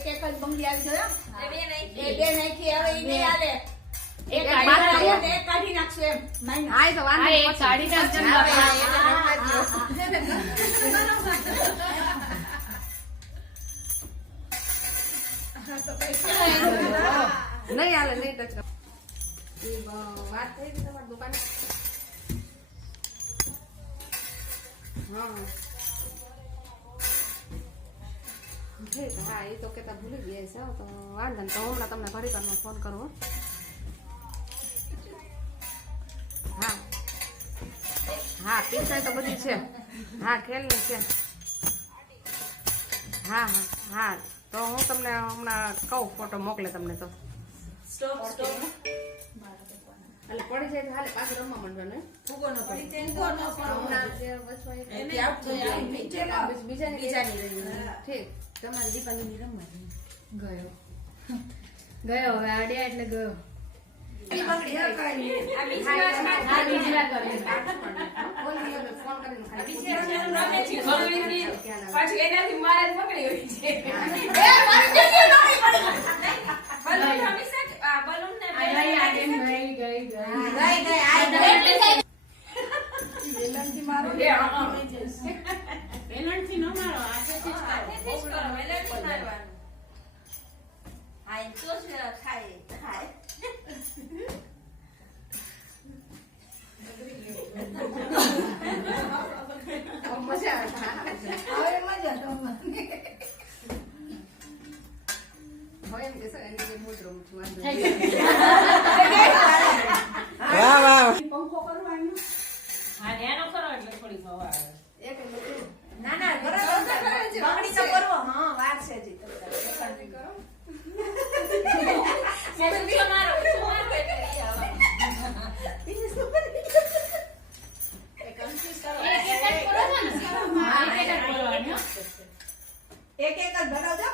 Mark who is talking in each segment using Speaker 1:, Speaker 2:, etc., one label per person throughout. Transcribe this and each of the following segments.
Speaker 1: એક એક જ બંગડી આવી જોયો
Speaker 2: એ બે નાખી.
Speaker 1: એ બે નાખી હવે ઈ નહીં હાલે. એક કાઢી નાખશું એમ. માઇનસ.
Speaker 3: તો વાંધો
Speaker 4: એક
Speaker 3: પછી.
Speaker 4: નાખજો.
Speaker 3: નહીં હાલે નહીં ટચ વાત થઈ તમારી દુકાને? હા. હા એ તો કેતા ભૂલી ગયા છે તો વાંધો તો હમણાં તમને ઘડી વાર ફોન કરું, હા. હા. પિક્ચર તો બધી છે. હા, ખેલની છે. હા હા હા. તો હું તમને હમણાં કહું ફોટો મોકલે તમને તો.
Speaker 2: સ્ટોપ સ્ટોપ
Speaker 3: એટલે પડી જાય તો હાલે પાછું રમવા માંડવાનું?
Speaker 2: ફૂગો ન પડી. જાય.
Speaker 1: નીચે
Speaker 3: આ બીજ- બીજાની. ઠીક. તમારી દીપાલીની રમવા
Speaker 4: ગયો. ગયો હવે આડ્યા એટલે ગયો?
Speaker 2: પાછું એનાથી મારે પકડી હોય છે બલૂન રમી છે કે? આ બલૂન ને
Speaker 4: આ ગઈ આ કેમ ગઈ ગઈ ગઈ
Speaker 1: વેલણથી મારો
Speaker 2: બે, હા.
Speaker 4: પેનલ્ટી ન મારો હાથેથી જ કરો.
Speaker 2: હાથેથી જ કરો, વેલણથી મારવાનું. હા, એમ તો જ થાય, થાય.
Speaker 3: બહુ મજા આવે છે.
Speaker 1: હવે મજા તમને
Speaker 3: હવે એમ કહેશે, એની જેમ હું જ રમું છું, વાંધો
Speaker 4: થઈ
Speaker 3: નહીં.
Speaker 4: ગયું.
Speaker 1: પંખો કરવાનો
Speaker 4: હા નેનો કરો એટલે થોડી હવા આવે
Speaker 3: એક જ મિનિટ.
Speaker 2: ના, ના, બરાબર છે. બંગડી તો કરવો. હા, વાર છે હજી તો. ઊંચો મારો, ઊંચો મારો એટલે ઈ આવે. એ confuse કરો.
Speaker 4: એક એક જ કરો છો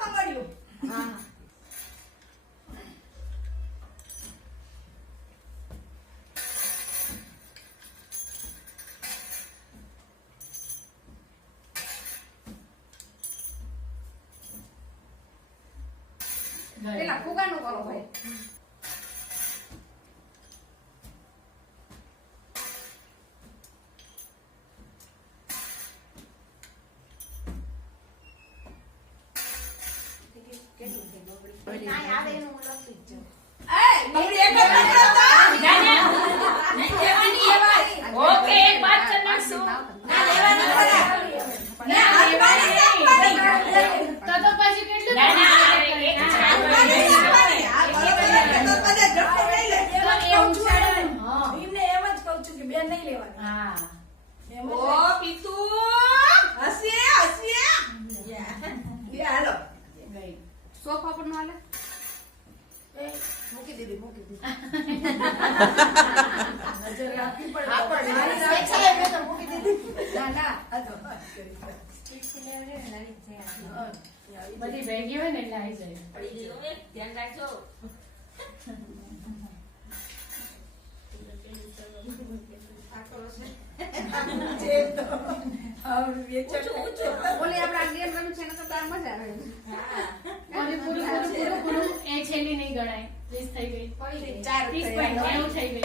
Speaker 3: પેલા ફુગાનું કરો ભાઈ
Speaker 2: ના, આવે એનું હું લખી જ જાઉં.
Speaker 1: એ બંગડી એક જ બનાવતા
Speaker 2: નહીં, લેવાની એવાય.
Speaker 4: ઓકે એક વાત કરી નાખશું
Speaker 2: ના, લેવાની ખરા.
Speaker 1: ના હાથમાં નથી આપવાની.
Speaker 4: તો તો પછી કેટલું
Speaker 2: ના, ના,
Speaker 4: તમારે
Speaker 2: એક
Speaker 4: એક
Speaker 1: હાથમાં નથી આપવાની. આ બરોબર છે, તો બધે ઝપટું લઈ લે.
Speaker 4: તો એવું છે હા
Speaker 1: એમને એમ જ કહું છું કે બેન નહીં લેવાની
Speaker 4: હા
Speaker 1: એમ જ
Speaker 2: ઓ, પીતુ.
Speaker 1: હસીએ હસીએ લે, હાલો
Speaker 4: ગઈ
Speaker 3: સોફા પર નો હાલે
Speaker 1: એ,
Speaker 3: મૂકી દીધી મૂકી દીધી
Speaker 1: નજર રાખવી પડે.
Speaker 3: હા, પણ
Speaker 1: મારી
Speaker 3: મારી
Speaker 1: રાખી
Speaker 3: સાઈડ
Speaker 1: મેં તો મૂકી દીધી. ના, ના, આ તો બસ કરી. હા,
Speaker 4: બધી ભેગી હોય ને એટલે આવી. જાય
Speaker 2: ધ્યાન રાખજો.
Speaker 4: ગણાય. ત્રીસ થઈ ગઈ
Speaker 2: પડી ગઈ.
Speaker 1: ચાર
Speaker 4: ત્રીસ
Speaker 1: થયા.
Speaker 4: પોઈન્ટ નેવું થઈ ગઈ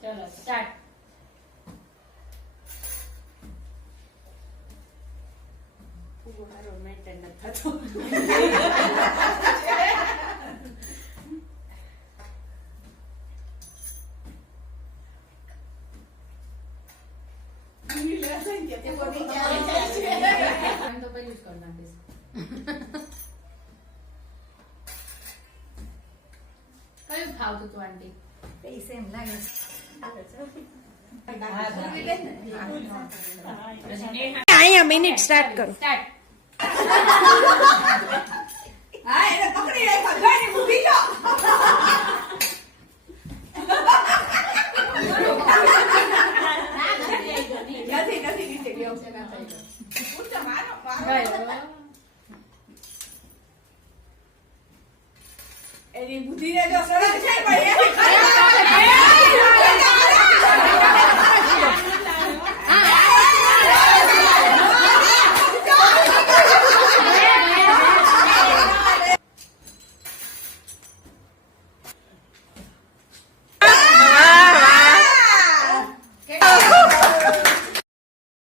Speaker 4: ચલો સ્ટાર્ટ
Speaker 3: ફૂગો હારો maintain નથી થતો.
Speaker 4: કયું ફાવતું તું આંટી
Speaker 1: પૈસા એમ લાગે છે.
Speaker 2: અહીંયા મિનિટ સ્ટાર્ટ કરો
Speaker 4: સ્ટાર્ટ
Speaker 1: હા, એને પકડી રાખ્યા. ગાડી ઊભી જો. નથી, ગયો એ એની બુદ્ધિને જો સરળ છે પણ એ